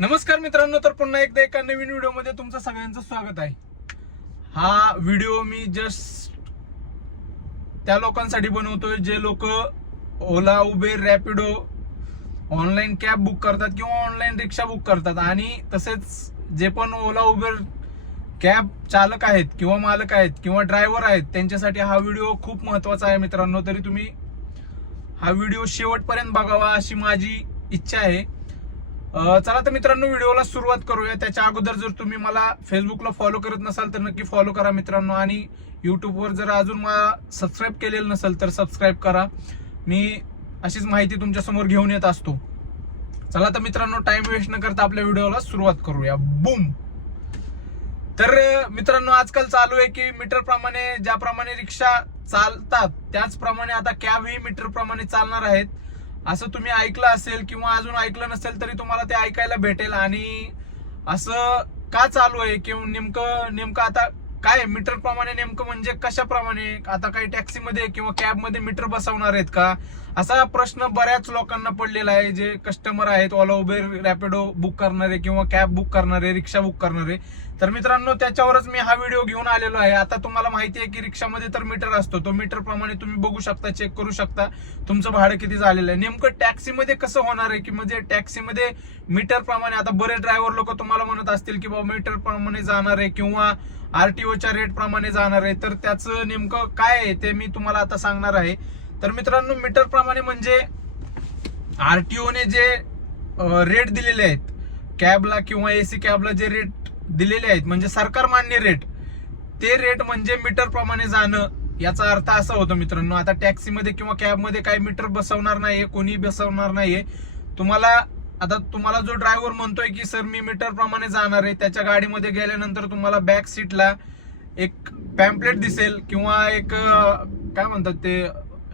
नमस्कार मित्रांनो तर पुन्हा एकदा एका नवीन व्हिडिओमध्ये तुमचं सगळ्यांचं स्वागत आहे. हा व्हिडिओ मी जस्ट त्या लोकांसाठी बनवतोय जे लोक Ola Uber Rapido online cab book करतात किंवा ऑनलाईन रिक्षा बुक करतात. आणि तसेच जे पण ओला उबेर कॅब चालक आहेत किंवा मालक आहेत किंवा ड्रायव्हर आहेत त्यांच्यासाठी हा व्हिडिओ खूप महत्त्वाचा आहे मित्रांनो. तरी तुम्ही हा व्हिडिओ शेवटपर्यंत बघावा अशी माझी इच्छा आहे. चला तर मित्रांनो व्हिडिओला सुरुवात करूया. त्याच्या अगोदर जर तुम्ही मला फेसबुकला फॉलो करत नसाल तर नक्की फॉलो करा मित्रांनो. आणि युट्यूबवर जर अजून मला सबस्क्राईब केलेलं नसेल तर सबस्क्राईब करा. मी अशीच माहिती तुमच्यासमोर घेऊन येत असतो. चला तर मित्रांनो टाइम वेस्ट न करता आपल्या व्हिडिओला सुरुवात करूया. बुम तर मित्रांनो आजकाल चालू आहे की मीटर प्रमाणे ज्याप्रमाणे रिक्षा चालतात त्याचप्रमाणे आता कॅब ही मीटर प्रमाणे चालणार आहेत. असं तुम्ही ऐकलं असेल किंवा अजून ऐकलं नसेल तरी तुम्हाला ते ऐकायला भेटेल. आणि असं का चालू आहे? किंवा नेमकं नेमकं आता काय मीटर प्रमाणे नेमकं म्हणजे कशाप्रमाणे? आता काही टॅक्सीमध्ये किंवा कॅबमध्ये मीटर बसवणार आहेत का? असा प्रश्न बऱ्याच लोकांना पडलेला आहे. जे कस्टमर आहेत ओला उबेर रॅपिडो बुक करणारे किंवा कॅब बुक करणारे रिक्षा बुक करणारे तर मित्रांनो त्याच्यावरच मी हा व्हिडिओ घेऊन आलेलो आहे. आता तुम्हाला माहिती आहे की रिक्षामध्ये तर मीटर असतो. तो मीटर प्रमाणे तुम्ही बघू शकता चेक करू शकता. तुमचं भाडं किती झालेलं आहे. नेमकं टॅक्सीमध्ये कसं होणार आहे? की म्हणजे टॅक्सीमध्ये मीटर प्रमाणे आता बरे ड्रायव्हर लोक तुम्हाला म्हणत असतील की बाबा मीटर प्रमाणे जाणार आहे किंवा आरटीओच्या रेट प्रमाणे जाणार आहे. तर त्याचं नेमकं काय आहे ते मी तुम्हाला आता सांगणार आहे. तर मित्रांनो मीटर प्रमाणे म्हणजे आरटीओने जे रेट दिलेले आहेत कॅबला किंवा एसी कॅबला जे रेट दिलेले आहेत. म्हणजे सरकार मान्य रेट ते रेट म्हणजे मीटर प्रमाणे जाणं याचा अर्थ असा होतो मित्रांनो. आता टॅक्सीमध्ये किंवा कॅबमध्ये काही मीटर बसवणार नाहीये कोणी बसवणार नाहीये. तुम्हाला आता तुम्हाला जो ड्रायव्हर म्हणतोय की सर मी मीटर प्रमाणे जाणार आहे. त्याच्या गाडीमध्ये गेल्यानंतर तुम्हाला बॅक सीटला एक पॅम्पलेट दिसेल किंवा एक काय म्हणतात ते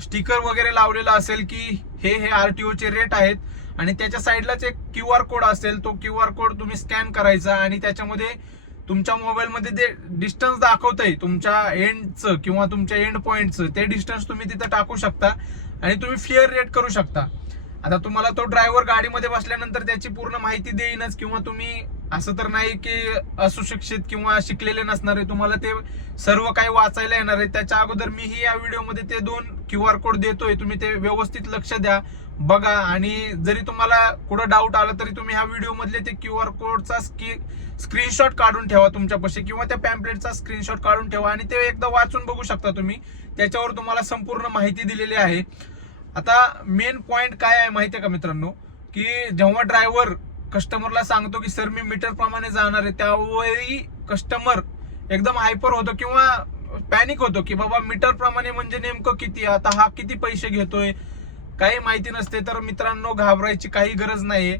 स्टिकर वगैरे लावलेला असेल की हे हे आरटीओ चे रेट आहेत. आणि त्याच्या साईडलाच एक क्यू आर कोड असेल तो क्यू आर कोड तुम्ही स्कॅन करायचा आणि त्याच्यामध्ये तुमच्या मोबाईलमध्ये जे डिस्टन्स दाखवतंय तुमच्या एंडचं किंवा तुमच्या एंड पॉईंटचं ते डिस्टन्स तुम्ही तिथं टाकू शकता आणि तुम्ही फेअर रेट करू शकता. आता तुम्हाला तो ड्रायव्हर गाडीमध्ये बसल्यानंतर त्याची पूर्ण माहिती देईनच किंवा तुम्ही असं तर नाही की असुशिक्षित किंवा शिकलेले नसणार आहे तुम्हाला ते सर्व काही वाचायला येणार आहे. त्याच्या अगोदर मीही या व्हिडिओमध्ये ते दोन क्यू आर कोड देतोय. तुम्ही ते व्यवस्थित लक्ष द्या बघा. आणि जरी तुम्हाला कुठं डाऊट आला तरी तुम्ही ह्या व्हिडिओ मधले ते क्यू आर कोडचा स्क्रीनशॉट काढून ठेवा तुमच्यापाशी किंवा त्या पॅम्पलेटचा स्क्रीनशॉट काढून ठेवा आणि ते एकदा वाचून बघू शकता तुम्ही. त्याच्यावर तुम्हाला संपूर्ण माहिती दिलेली आहे. आता मेन पॉइंट काय आहे माहिती आहे का मित्रांनो? की जेव्हा ड्रायव्हर कस्टमरला सांगतो की सर मी मीटर प्रमाणे जाणार आहे. त्यावेळी कस्टमर एकदम हायपर होतो किंवा पॅनिक होतो की बाबा मीटर प्रमाणे म्हणजे नेमकं किती आता हा किती पैसे घेतोय? काही माहिती नसते तर मित्रांनो घाबरायची काही गरज नाहीये.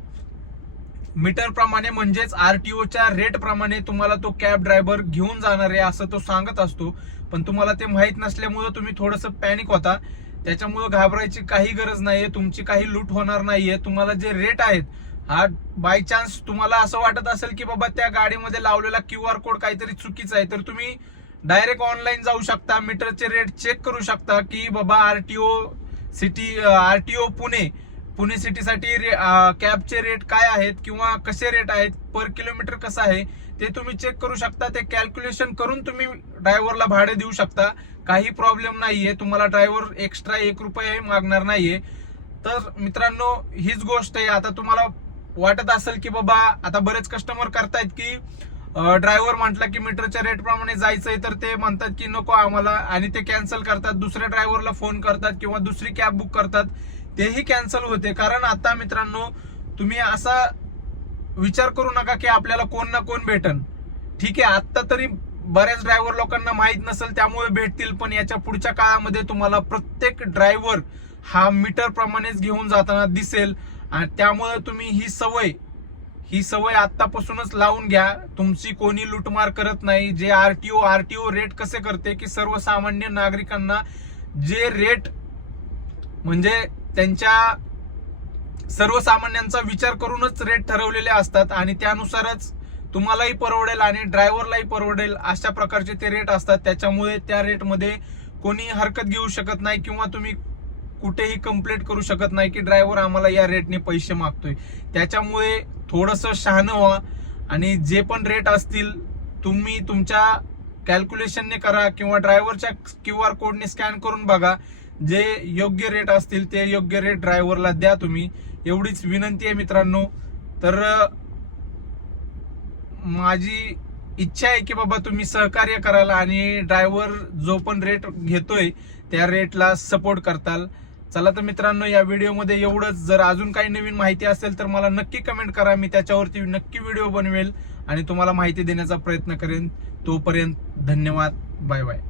मीटर प्रमाणे म्हणजेच आरटीओच्या रेट प्रमाणे तुम्हाला तो कॅब ड्रायव्हर घेऊन जाणार आहे असं तो सांगत असतो. पण तुम्हाला ते माहीत नसल्यामुळे तुम्ही थोडस पॅनिक होता. त्याच्यामुळे घाबरायची काही गरज नाहीये तुमची काही लूट होणार नाहीये. तुम्हाला जे रेट आहेत हा बाय चान्स तुम्हाला असं वाटत असेल की बाबा त्या गाडीमध्ये लावलेला क्यू आर कोड काहीतरी चुकीचा आहे तर तुम्ही डायरेक्ट ऑनलाईन जाऊ शकता मीटरचे रेट चेक करू शकता की बाबा RTO city RTO Pune Pune सिटीसाठी रे- कॅबचे रेट काय आहेत किंवा कसे रेट आहेत पर किलोमीटर कसं आहे ते तुम्ही चेक करू शकता ते कॅल्क्युलेशन करून तुम्ही ड्रायव्हरला भाडे देऊ शकता. काही प्रॉब्लेम नाहीये तुम्हाला ड्रायव्हर एक्स्ट्रा एक रुपये मागणार नाहीये. तर मित्रांनो हीच गोष्ट आहे. आता तुम्हाला वाटत असेल की बाबा आता बरेच कस्टमर करतायत की ड्रायव्हर म्हटलं की मीटरच्या रेट प्रमाणे जायचंय तर ते म्हणतात की नको आम्हाला आणि ते कॅन्सल करतात. दुसऱ्या ड्रायव्हरला फोन करतात किंवा दुसरी कॅब बुक करतात. तेही कॅन्सल होते. कारण आता मित्रांनो तुम्ही असा विचार करू नका की आपल्याला कोण ना कोण भेटन. ठीक आहे आत्ता तरी बऱ्याच ड्रायव्हर लोकांना माहीत नसेल त्यामुळे भेटतील पण याच्या पुढच्या काळामध्ये तुम्हाला प्रत्येक ड्रायव्हर हा मीटर प्रमाणेच घेऊन जाताना दिसेल. आणि त्यामुळे तुम्ही ही सवय ही सवय आतापासूनच लावून घ्या. तुमची कोणी लुटमार करत नाही. जे आरटीओ आरटीओ रेट कसे करते की सर्वसामान्य नागरिकांना जे रेट म्हणजे त्यांच्या सर्वसामान्यांचा विचार करूनच रेट ठरवलेले असतात आणि त्यानुसारच तुम्हालाही परवडेल आणि ड्रायव्हरलाही परवडेल अशा प्रकारचे ते रेट असतात. त्याच्यामुळे त्या रेटमध्ये कोणी हरकत घेऊ शकत नाही किंवा तुम्ही कुठेही कंप्लेंट करू शकत नाही की ड्रायव्हर आम्हाला या रेटने पैसे मागतोय. त्याच्यामुळे थोडंसं शहाणं व्हा आणि जे पण रेट असतील तुम्ही तुमच्या कॅल्क्युलेशनने करा किंवा ड्रायव्हरच्या क्यू आर कोडने स्कॅन करून बघा. जे योग्य रेट असतील ते योग्य रेट ड्रायव्हरला द्या तुम्ही. एवढीच विनंती आहे मित्रांनो. तर माझी इच्छा आहे की बाबा तुम्ही सहकार्य कराल आणि ड्रायव्हर जो पण रेट घेतोय त्या रेटला सपोर्ट करताल. चला तर मित्रांनो या व्हिडिओमध्ये एवढंच. जर अजून काही नवीन माहिती असेल तर मला नक्की कमेंट करा. मी त्याच्यावरती नक्की व्हिडिओ बनवेल आणि तुम्हाला माहिती देण्याचा प्रयत्न करेन. तोपर्यंत धन्यवाद. Bye bye.